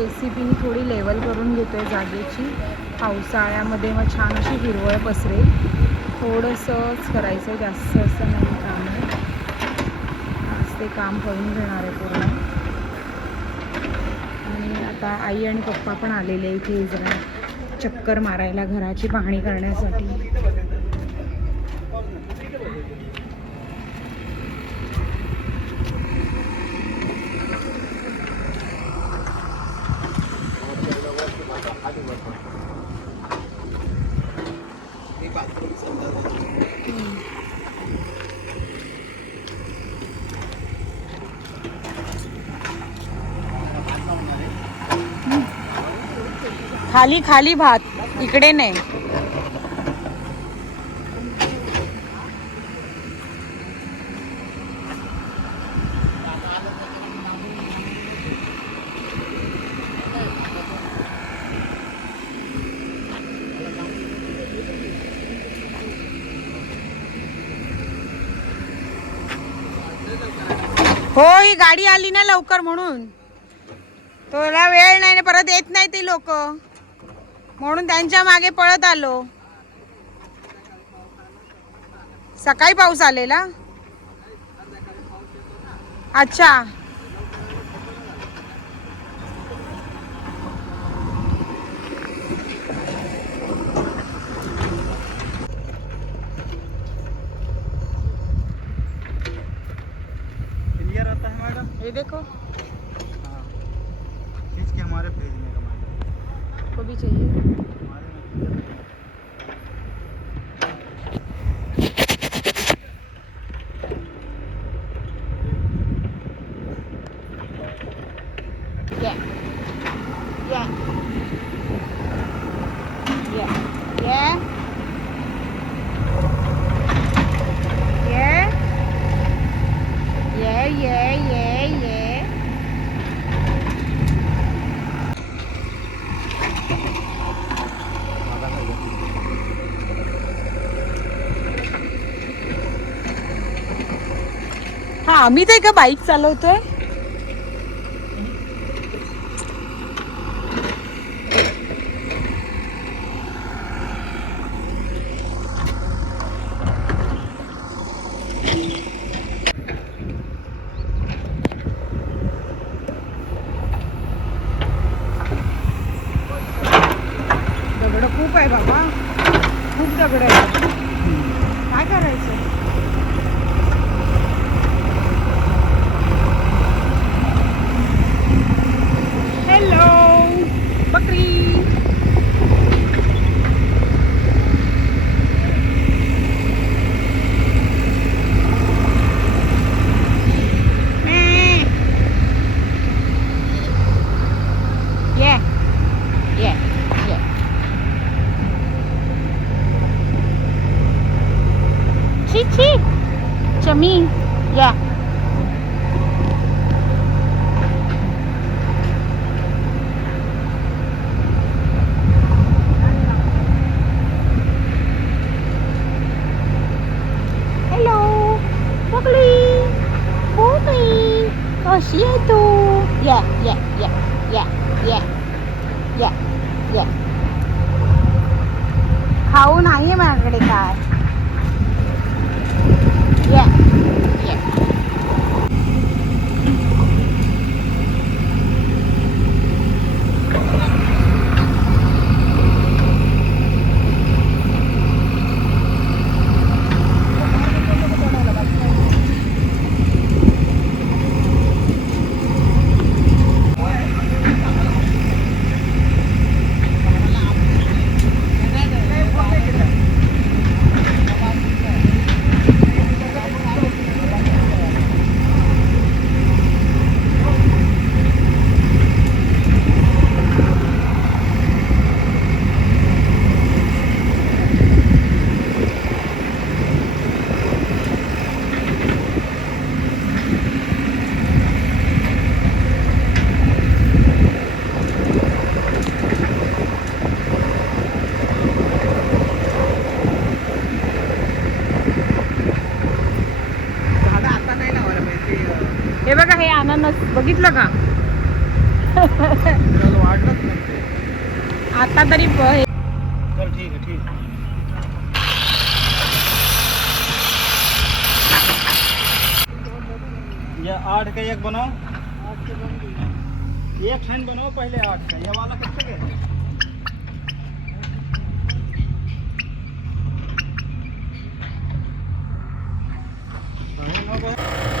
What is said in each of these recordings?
जे सी थोडी लेवल करून घेतो आहे जागेची. पावसाळ्यामध्ये मग छान अशी हिरवळ पसरेल. थोडंसंच करायचं आहे जास्त असं नाही काम आहे. आज ते काम करून घेणार आहे पूर्ण. आणि आता आई आणि पप्पा पण आलेले आहे इथे जरा चक्कर मारायला घराची पाहणी करण्यासाठी. खाली खाली भात इकडे नाही. हो ही गाडी आली ना लवकर म्हणून. तुला वेळ नाही ना परत येत नाही ती लोक. म्हणून त्यांच्या मागे पळत आलो. सकाळी पाऊस आलेला. अच्छा. आम्ही ते का बाईक चालवतोय? खूप आहे बाबा. खूप दगड आहे. काय करायचं? Hello! Bakri! Meh. Yeah. Yeah. Yeah. Yeah. कशी आहे तू या या या या या खाऊ नाही माझ्याकडे काय या या झाडं आता नाही लावायला पाहिजे हे बघा हे अननस बघितलं का? चल वाढलंच नाही ते आता तरी ब- हे- चल ठीक आहे ठीक आहे. ये आठ का एक बनाओ एक हैंड बनाओ पहले आठ का. ये वाला कितने के है? साढ़े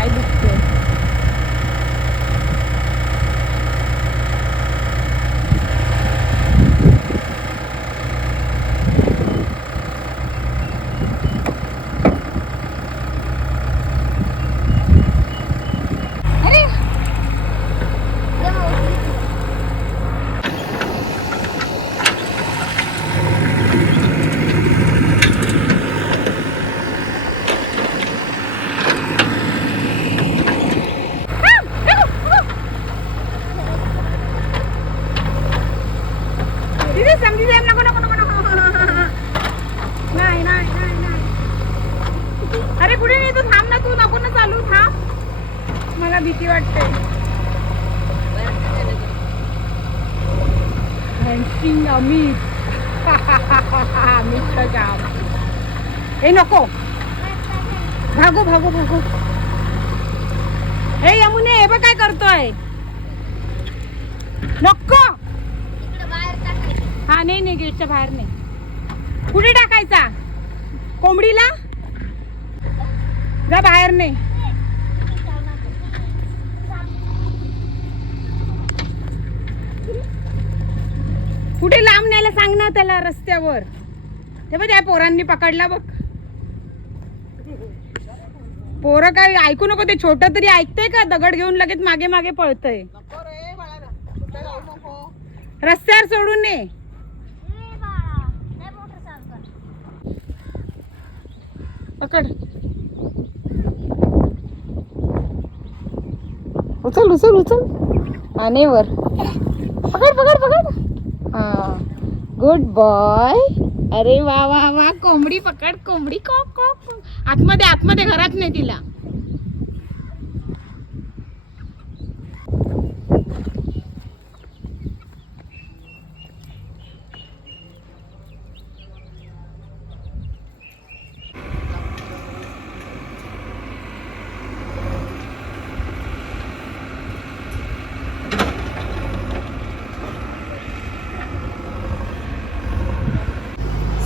नौ का है। पाय दुखतोय अरे तिथे समजी जाईल नको नको नको नको नाही नाही नाही नाही अरे कुठे नाही तू थांब ना तू नको ना चालू थांब मला भीती वाटते हॅन्सिंग अमित अमितचा जाम. हे नको. भागो भागो भागो. हे यमुने हे बघ काय करतोय. नको. हा नाही नाही गेटच्या बाहेर नाही. कुठे टाकायचा? कोंबडीला? जा बाहेर नाही. कुठे सांग ना त्याला रस्त्यावर. ते बघ त्या पोरांनी पकडला बघ. पोरं काय ऐकू नको ते छोट तरी ऐकतंय का? दगड घेऊन लगेच मागे मागे पळतय. रस्त्यावर सोडून ये. पकड. उचल उचल उचल. हा वर पकड पकड पकड. हा. Good boy. अरे वा वा वा. कोंबडी पकड कोंबडी कॉक कॉक आतमध्ये आतमध्ये घरात नाही तिला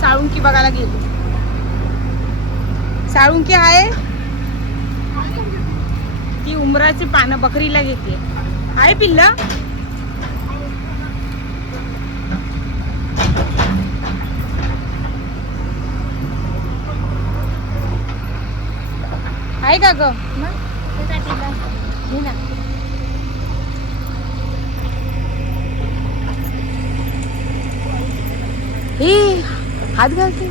साळुंकी बघायला गेलो. साळुंकी आहे. ती उमराची पानं बकरीला घेते. आहे पिल्ला? आहे का ग? ना. हे हात घालते.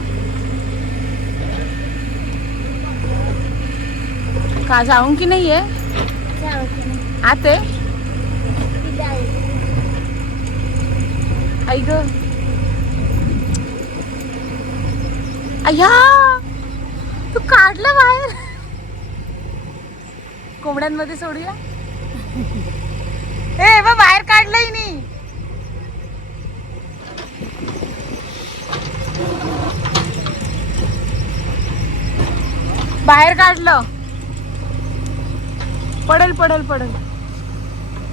का जाऊन की नाहीये? आत आहे आई ग. अय्या! तू काढलं बाहेर. कोंबड्यांमध्ये सोडूया. ए बाहेर काढलंय नी. बाहेर काढलं. पडेल पडेल पडेल.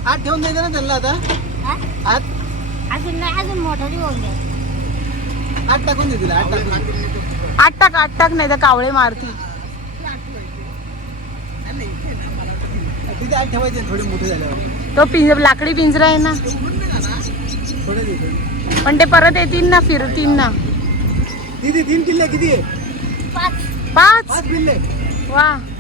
आठ ठेवून द्यायचं ना त्यांना आता. आठ अजून नाही अजून मोठा होऊन द्या आठ टाकून दे तिला आठ टाकून आठ टाक आठ टाक नाही तर कावळे मारती. तिथे आठ ठेवायचे थोडे मोठे झाल्यावर. तो पिंज लाकडी पिंजरा आहे ना. थोडे दे थोडे. पण ते परत येतील ना फिरतील ना. किती तीन किल्ले किती आहे? पाच. पाच. वा.